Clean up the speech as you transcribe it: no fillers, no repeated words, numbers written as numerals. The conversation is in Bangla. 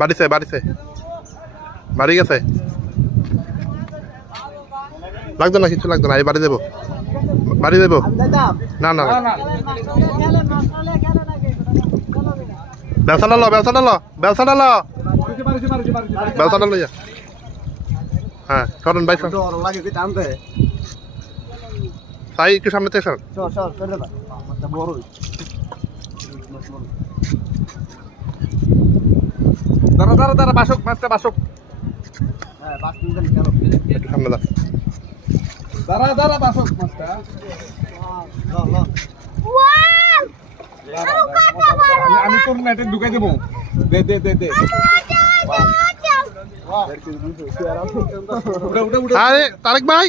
বাড়িছে বাড়িছে বাড়ি গেছে লাগতো না কিছু লাগতো না এই বাড়ি দেবো বাড়ি দেবো না না ব্যবসা ডালো ব্যবসা ডালো ব্যবসা ডালো ব্যবসা ডালো হ্যাঁ সরেন ভাই তাই একটু সামনে থেকে সরেন দাঁড়া দাঁড়া দাঁড়া বাসক মাছটা বাসক সামনে দাঁড়া দাঁড়া বাসক মাছটা আমি তোর নেটে ঢুকাই দেবো দে দে দে দে আরে তারেক ভাই